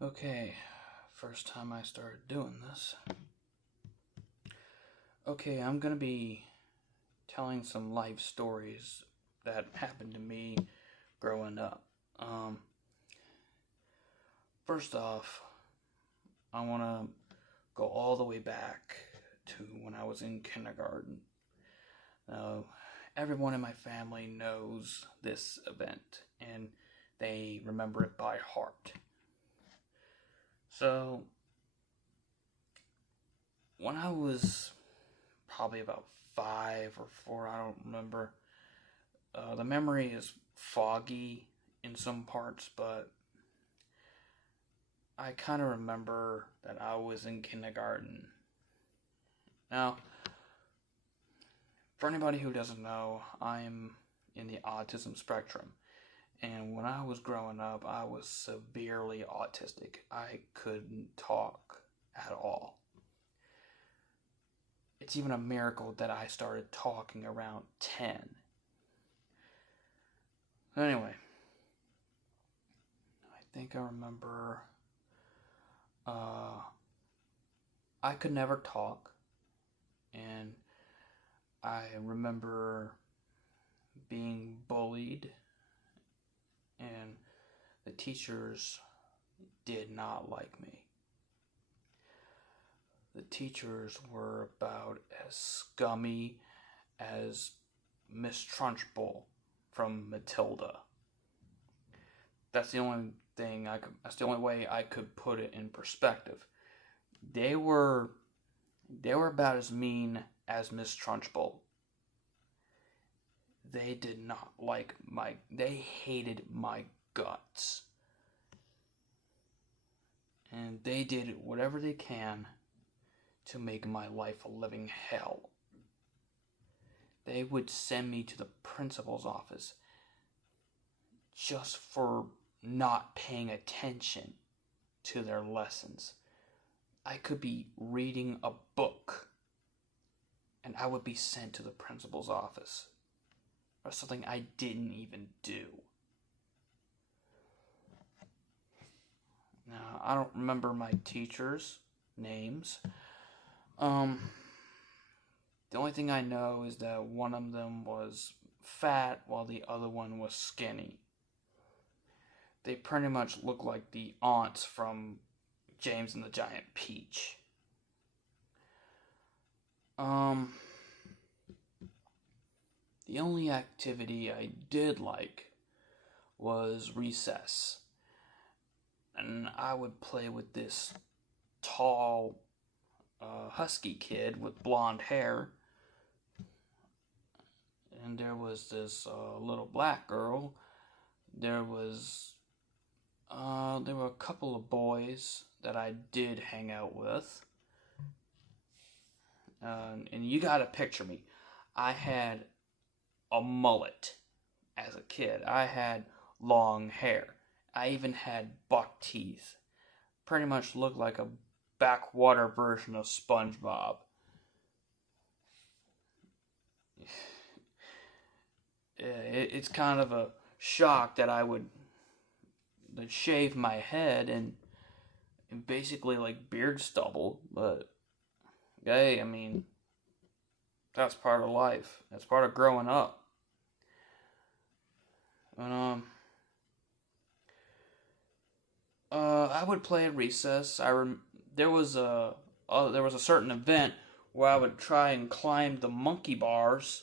Okay, first time I started doing this. Okay, I'm gonna be telling some life stories that happened to me growing up. Um, First off, I want to go all the way back to when I was in kindergarten. Now, everyone in my family knows this event and they remember it by heart. So, when I was probably about 5 or 4, I don't remember. The memory is foggy in some parts, but I kind of remember that I was in kindergarten. Now, for anybody who doesn't know, I'm in the autism spectrum. And when I was growing up, I was severely autistic. I couldn't talk at all. It's even a miracle that I started talking around 10. Anyway, I think I remember uh, I could never talk, and I remember being bullied, and the teachers did not like me. The teachers were about as scummy as Miss Trunchbull from Matilda. That's the only that's the only way I could put it in perspective. They were they were about as mean as Miss Trunchbull. They did not like they hated my guts. And they did whatever they can to make my life a living hell. They would send me to the principal's office just for not paying attention to their lessons. I could be reading a book and I would be sent to the principal's office for something I didn't even do. Now, I don't remember my teachers' names. The only thing I know is that one of them was fat while the other one was skinny. They pretty much look like the aunts from James and the Giant Peach. The only activity I did like was recess. And I would play with this tall, husky kid with blonde hair. And there was this little black girl. There were a couple of boys that I did hang out with. And you gotta picture me. I had a mullet as a kid. I had long hair. I even had buck teeth. Pretty much looked like a backwater version of SpongeBob. It's kind of a shock that I would shave my head and basically like beard stubble, but hey, I mean, that's part of life. That's part of growing up. And I would play at recess. There was a certain event where I would try and climb the monkey bars,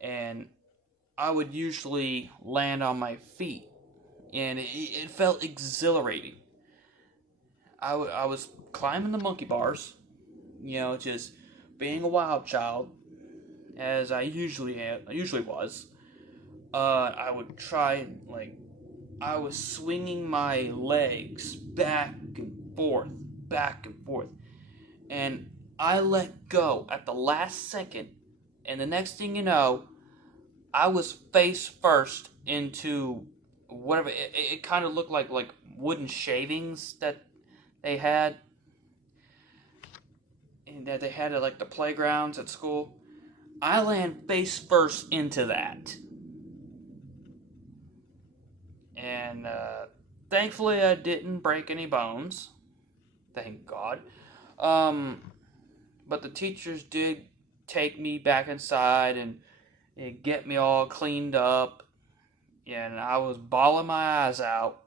and I would usually land on my feet, and it felt exhilarating. I was climbing the monkey bars, just being a wild child, as I usually was. I would try I was swinging my legs back and forth, and I let go at the last second, and the next thing you know, I was face first into whatever it kind of looked like wooden shavings that they had at like the playgrounds at school. I land face first into that, and Thankfully, I didn't break any bones. Thank God. But the teachers did take me back inside and get me all cleaned up. And I was bawling my eyes out,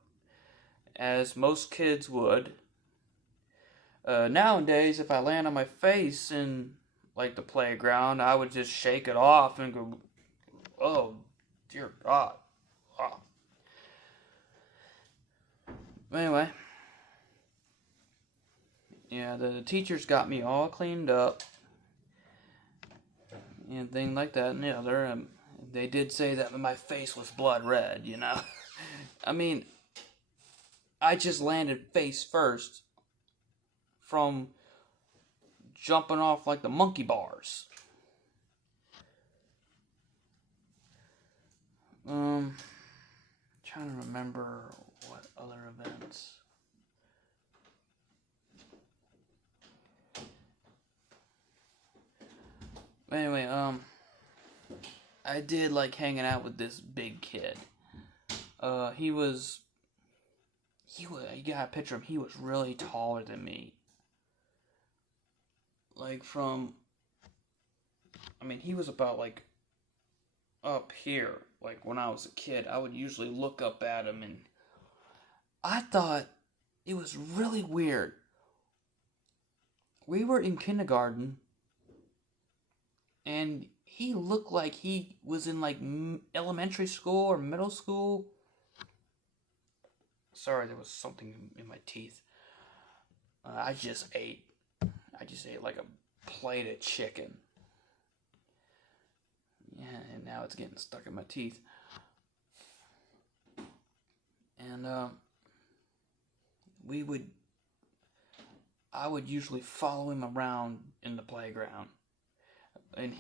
as most kids would. Nowadays, if I land on my face in like the playground, I would just shake it off and go, "Oh, dear God." Oh. Anyway, yeah, the teachers got me all cleaned up and things like that and the other. They did say that my face was blood red, you know. I mean, I just landed face first from jumping off like the monkey bars. Trying to remember what other events. Anyway, I did like hanging out with this big kid. You gotta picture him, he was really taller than me. Like he was about like up here. Like when I was a kid, I would usually look up at him and I thought it was really weird. We were in kindergarten and he looked like he was in like elementary school or middle school. Sorry, there was something in my teeth. I just ate like a plate of chicken. Yeah, and now it's getting stuck in my teeth. And I would usually follow him around in the playground, and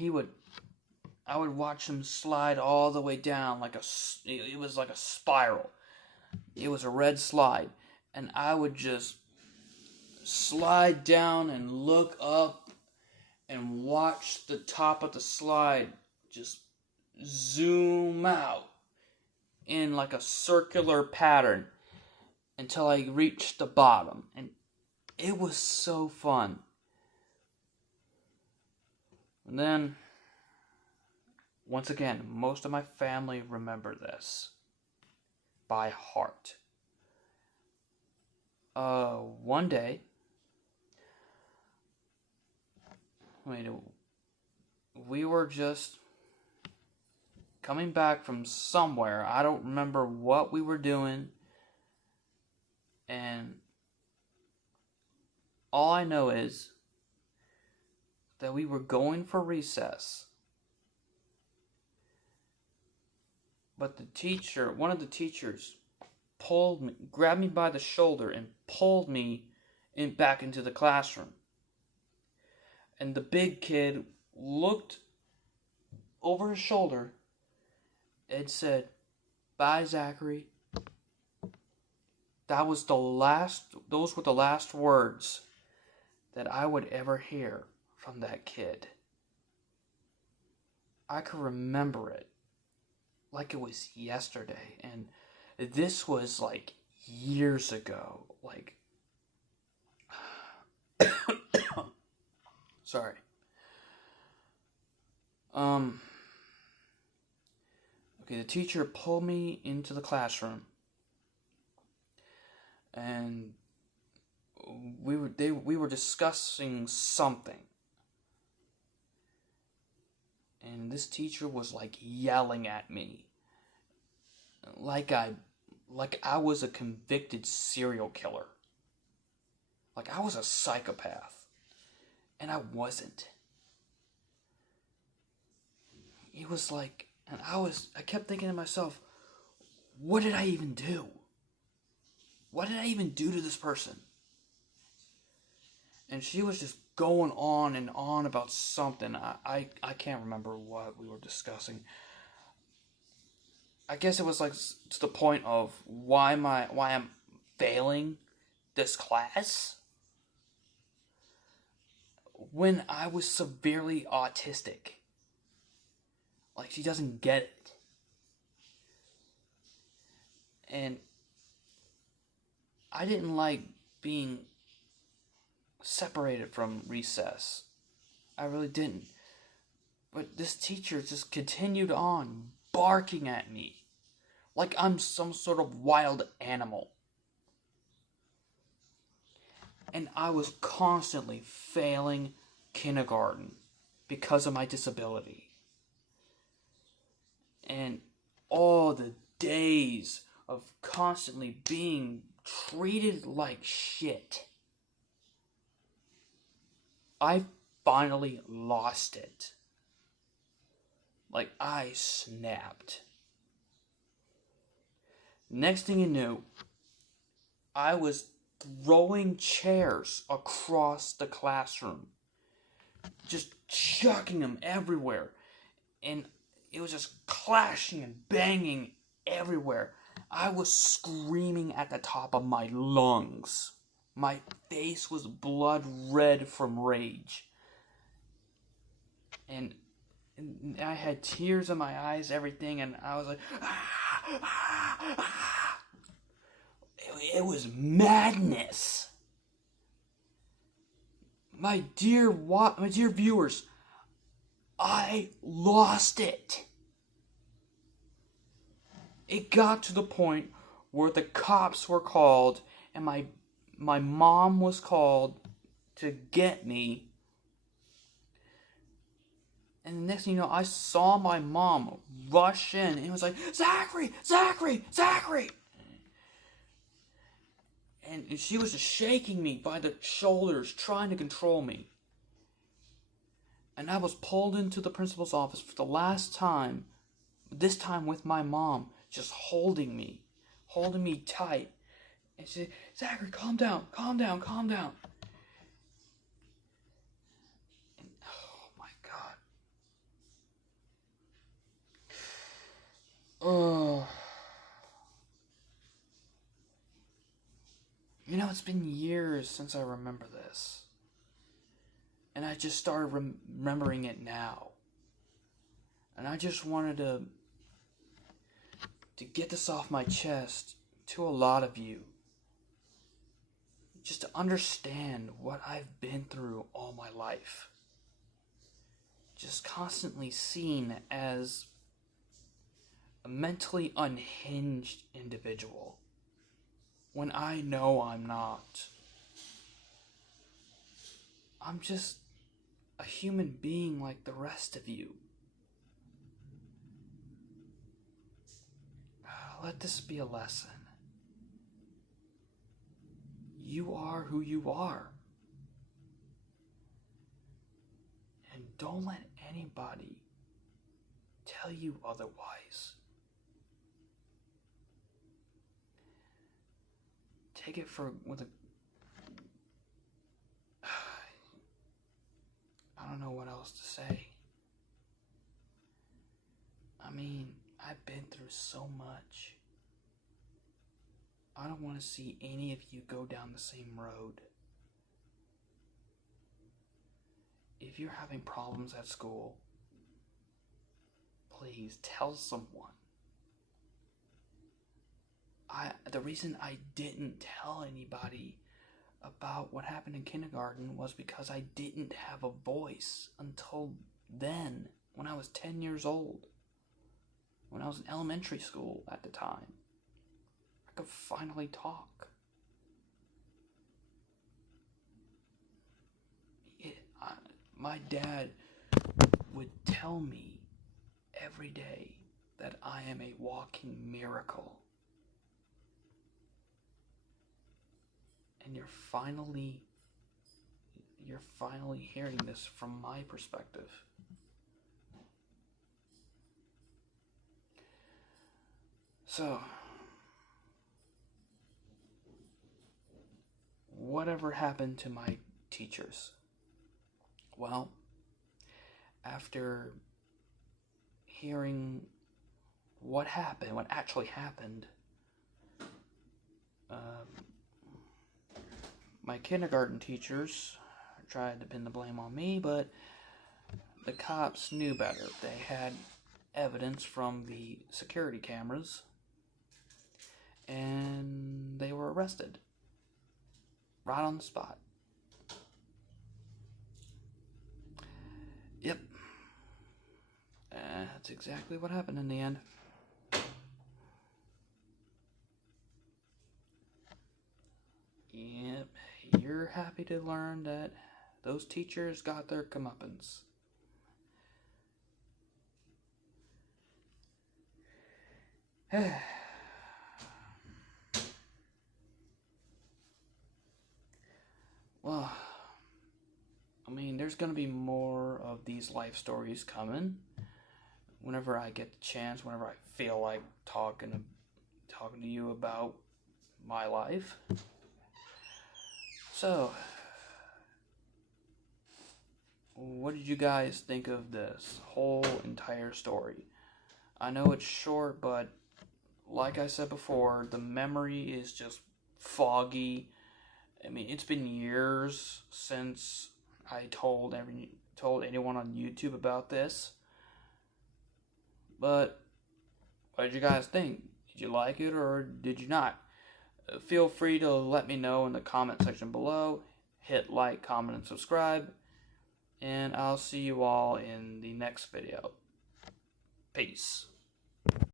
I would watch him slide all the way down it was like a spiral. It was a red slide, and I would just slide down and look up and watch the top of the slide just zoom out in like a circular pattern until I reached the bottom. And it was so fun. And then, once again, most of my family remember this by heart. One day, we were just coming back from somewhere. I don't remember what we were doing. And all I know is that we were going for recess. But one of the teachers, grabbed me by the shoulder and pulled me back into the classroom. And the big kid looked over his shoulder and said, "Bye, Zachary." Those were the last words that I would ever hear from that kid. I could remember it like it was yesterday, and this was like years ago. Like, sorry. Okay, the teacher pulled me into the classroom, and we were discussing something, and this teacher was like yelling at me, like I was a convicted serial killer, like I was a psychopath, and I wasn't. It was like, and I kept thinking to myself, what did I even do? What did I even do to this person? And she was just going on and on about something. I can't remember what we were discussing. I guess it was like to the point of why I'm failing this class when I was severely autistic. Like, she doesn't get it. And I didn't like being separated from recess. I really didn't. But this teacher just continued on barking at me like I'm some sort of wild animal. And I was constantly failing kindergarten because of my disability. And all the days of constantly being treated like shit, I finally lost it. Like, I snapped. Next thing you knew, I was throwing chairs across the classroom, just chucking them everywhere, and it was just clashing and banging everywhere. I was screaming at the top of my lungs. My face was blood red from rage, and I had tears in my eyes, everything, and I was like, It was madness. My dear viewers, I lost it. It got to the point where the cops were called, and my mom was called to get me. And the next thing you know, I saw my mom rush in, and it was like, Zachary! And she was just shaking me by the shoulders, trying to control me. And I was pulled into the principal's office for the last time, this time with my mom, just holding me tight. And she said, Zachary, calm down. And, oh my God. Oh. You know, it's been years since I remember this. And I just started remembering it now. And I just wanted to get this off my chest to a lot of you. Just to understand what I've been through all my life. Just constantly seen as a mentally unhinged individual, when I know I'm not. I'm just a human being like the rest of you. Let this be a lesson. You are who you are. And don't let anybody tell you otherwise. Take it with a... I don't know what else to say. I mean, I've been through so much. I don't want to see any of you go down the same road. If you're having problems at school, please tell someone. The reason I didn't tell anybody about what happened in kindergarten was because I didn't have a voice until then, when I was 10 years old. When I was in elementary school at the time. I could finally talk. My dad would tell me every day that I am a walking miracle. And you're finally hearing this from my perspective. So, whatever happened to my teachers? Well, after hearing what actually happened, my kindergarten teachers tried to pin the blame on me, but the cops knew better. They had evidence from the security cameras, and they were arrested. right on the spot. Yep. That's exactly what happened in the end. Yep. You're happy to learn that those teachers got their comeuppance. Well, I mean, there's gonna be more of these life stories coming. Whenever I get the chance, whenever I feel like talking to you about my life. So, what did you guys think of this whole entire story? I know it's short, but like I said before, the memory is just foggy. I mean, it's been years since I told anyone on YouTube about this. But what did you guys think? Did you like it or did you not? Feel free to let me know in the comment section below. Hit like, comment, and subscribe. And I'll see you all in the next video. Peace.